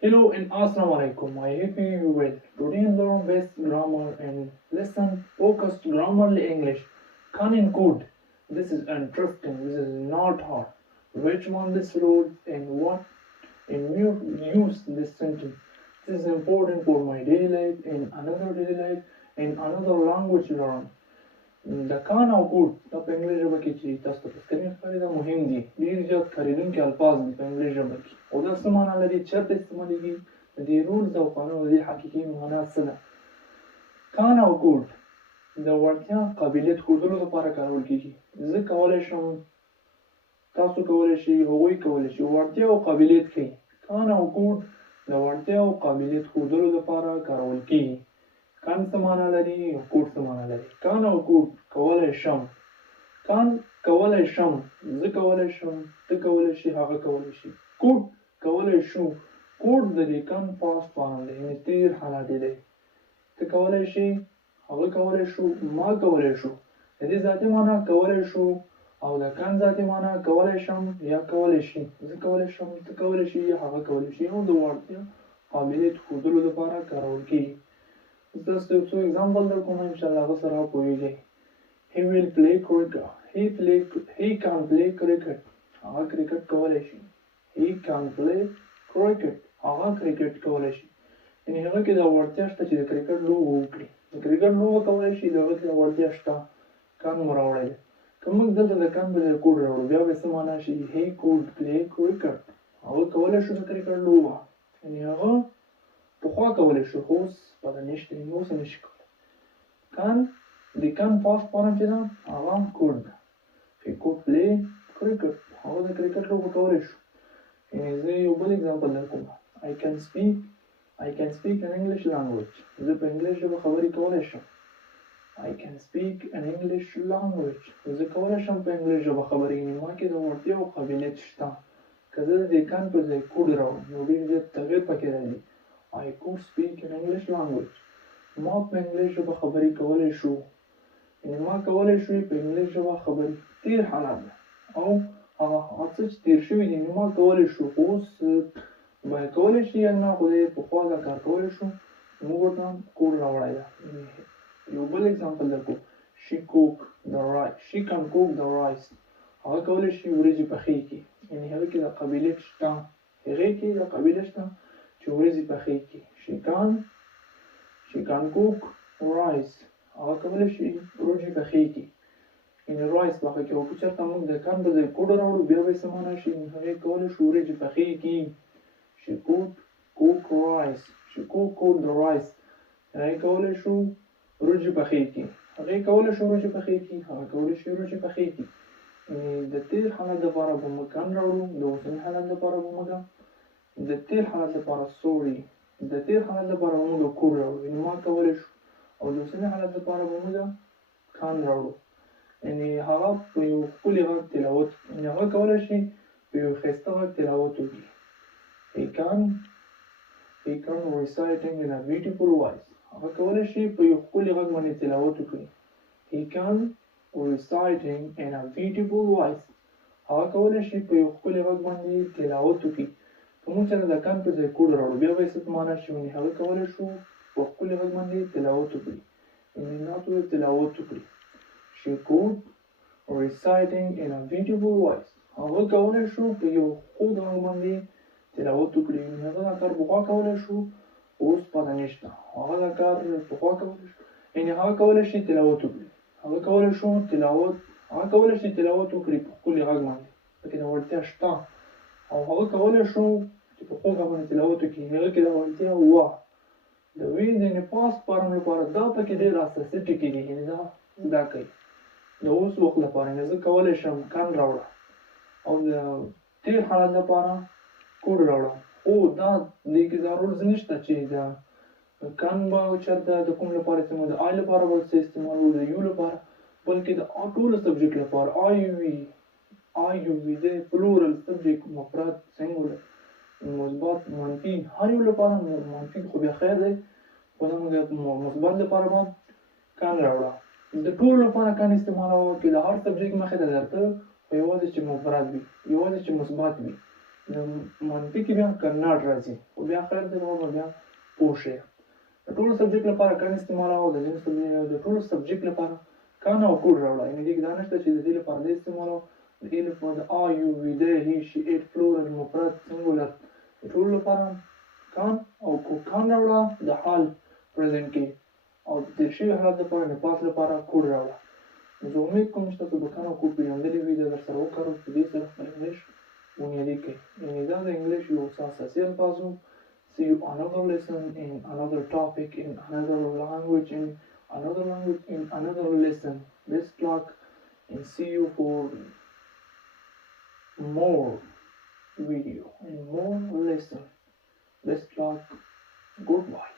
Hello and Assalamu alaikum. I hope you well. Today learn best grammar and lesson focused grammarly English. Can include. This is interesting. This is not hard. Which one this road and what and you use this sentence. This is important for my daily life and another daily life and another language learn. د کان او کوډ دا په انګلیسي ژبه کې چې تاسو ته په سکرین ښکاري دا مهم دي. ډېر زیات کارېدونکي الفاظ دي په انګلیسي ژبه کې او دا څه معنا لري، چېرته استعمالېږي، د دې رولز او قانون د دې حقیقي معنا څه ده. کان او کوډ د وړتیا قابلیت ښودلو لپاره کارول کېږي. زه کولی شم، تاسو کولی شئ، هغوی کولی شي. وړتیا او قابلیت ښیي. کان او کوډ د وړتیا او قابلیت ښودلو لپاره کارول کېږي. کان څه معنا لري او کوډ څه معنا لري. کان او کوډ کولی شم. کان کولی شم، زه کولی شم، ته کولی شي، هغه کولی شي. کوډ کولی شو. کوډ د دې کان پاست فارم دی، یعنې تېر حالت دی. ته کولی شي، هغه کولی شو، ما کولی شو. د دې ذاتي معنا کولی شو او د کان ذاتي معنا کولی شم یا کولی شي. زه کولی شم، ته کولی شي یا هغه کولی شي او د وړتیا قابلیت ښودلو لپاره کارول کېږي. زه تاسو ته یو څو اګزامپل درکوم، انشاءالله هغه سره پوهېږئ. He will play cricket. He can play cricket. هغه کرکټ کولی شي. He can play cricket. هغه کرکټ کولی شي. یعنې هغه کې دا وړتیا شته چې د کرکټ لوبه وکړي. د کرکټ لوبه کولی شي، د هغه کې دا وړتیا شته. کان مو راوړی دی. که موږ دلته د کان په ځای کوډ راوړو بیا به څه معنا شي؟ He could play cricket. هغه کولی شو د کرکټ لوبه. یعنې هغه پخوا کولی شو خو اوس پته نشته، اوس یې نشي کولی. کان د کان پاست فارم چې ده هغه کوډ ده. He could play cricket. هغه د کرکټ لوبه کولی شو. یعنې زه یو بل اګزامپل درکوم. I can speak an English language. زه په انګلیش ژبه خبرې کولی شم. I can speak an English language. زه کولی شم په انګلیش ژبه خبرې، یعنې ما کې د وړتیا او قابلیت شته. که زه د دې کان پر ځای کوډ راوړم نو ډېر زیات تغیر پکې راځي. I could speak an English language. ما په انګلیش ژبه خبرې کولی شو. یعنې ما کولی شوې په انګلیش ژبه خبرې. تېر حالت ده او هغه څه چې تېر شوي دي نو ما کولی شو، خو اوس باید کولی شي یا نه، خو دی پخوا دا کار کولی شو. موږ ورته کوډ راوړی ده. یو بل اګزامپل درکړو. She can cook the rice. هغه کولی شي وریجې پخې کړي. یعنې هغه کې د قابلیت شته، هغې کې د قابلیت شته چې وریجې پخې کړي. She can cook rice. هغه کولی شي وریجې پخې کړي. یعنې رایس پخه کړي. او که چېرته موږ د کان په ځای کوډ راوړو بیا به یې څه معنا شي؟ هغې کولی شو وریجې پخې کړي. She could cook rice. She could cook the rice. هغې کولی شو وریجې پخې کړي. هغې کولی شو وریجې پخې کړي. هغه کولی شي وریجې پخې کړي. یعنې د تېر حالت لپاره به موږ کان راوړو، د اوسني حالت لپاره به موږ د تېر حالت لپاره د تېر حالت لپاره به موږ کوډ راوړو. یعنې ما کولی شو. او د اوسني حالت لپاره به موږ کان راوړو. یعنې هغه په یو ښکلي غږ تلاوت، یعنې هغه کولی شي په یو ښایسته غږ تلاوت وکړي. He can reciting in a beautiful voice. هغه کولی شي په یو ښکلي غږ باندې تلاوت وکړي. He can reciting in a beautiful voice. هغه کولی شي په یو ښکلي غږ باندې تلاوت وکړي. که موږ سره د کان په ځای کوډ راوړو بیا به یې څه په معنا شي؟ یعنې هغه کولی شو په ښکلي غږ باندې تلاوت وکړي. یعنې نعتو تلاوت وکړي. She could reciting in a beautiful voice. هغه کولی شو په یو خوږ غږ باندې تلاوت وکړي. یعنې هغه دا کار پخوا کولی شو، اوس پته نشته. هغه دا کار پخوا کولی شو، یعنې هغه کولی شي تلاوت وکړي. هغه کولی شي تلاوت وکړي په ښکلي غږ باندې. پکې دا وړتیا شته. او هغه کولی شو چې په خوږ غږ باندې تلاوت وکړي. هغه کې دا وړتیا وه. د وی د پاست فارم لپاره دا پکې ډېر اساسي ټکي دي. یعنې دا زده کوي د اوس وخت لپاره. یعنې زه کولی شم کان راوړم او د تېر حالت لپاره کوډ راوړم. خو دا دې کې دا رولز نشته چې د کان به چېرته د کوم لپاره استعمال، د آی لپاره به څه استعمالوو، د یو لپاره، بلکې د ټولو سبجیکټ لپاره. آی یو وي د پلورل سبجیکټ، مفرد، سینګولر، مثبت، منفي، هر یو لپاره. منفي خو بیا خیر دی، خو دا موږ مثبت لپاره به کان راوړه. د ټولو لپاره کان استعمالوه چې د هر سبجیکټ مخې ته درته خو یوازې چې مفرد وي، یوازې چې مثبت وي. د منفي کې بیا کناډ راځي خو بیا خیر دی بابا بیا پوه شئ د ټولو سبجیکټ لپاره کن استعمالوه او د ټولو سبجیکټ لپاره کن او کوډ راوړه یعنې دې کې دا نشته چې د دې لپاره دې استعمالوه د ای لپاره د آ یو وي دی هي شي ایټ پلورل مفرد سنګولر د ټولو لپاره کان او کان راوړه د حال پرزنټ کې او د تېر شوي حالت لپاره د پاس لپاره کوډ راوړه نو زه امید کوم چې تاسو به کان او کوډ پېژندلي وي دا درسره وکاروئ په دې سره خپل انګلیش بنیادي کړئ یعنې دا د انګلیش یو څه اساسي الفاظ وو. See you another lesson in another topic in another language in another lesson. Best luck and see you for more video and more lesson. Best luck. Goodbye.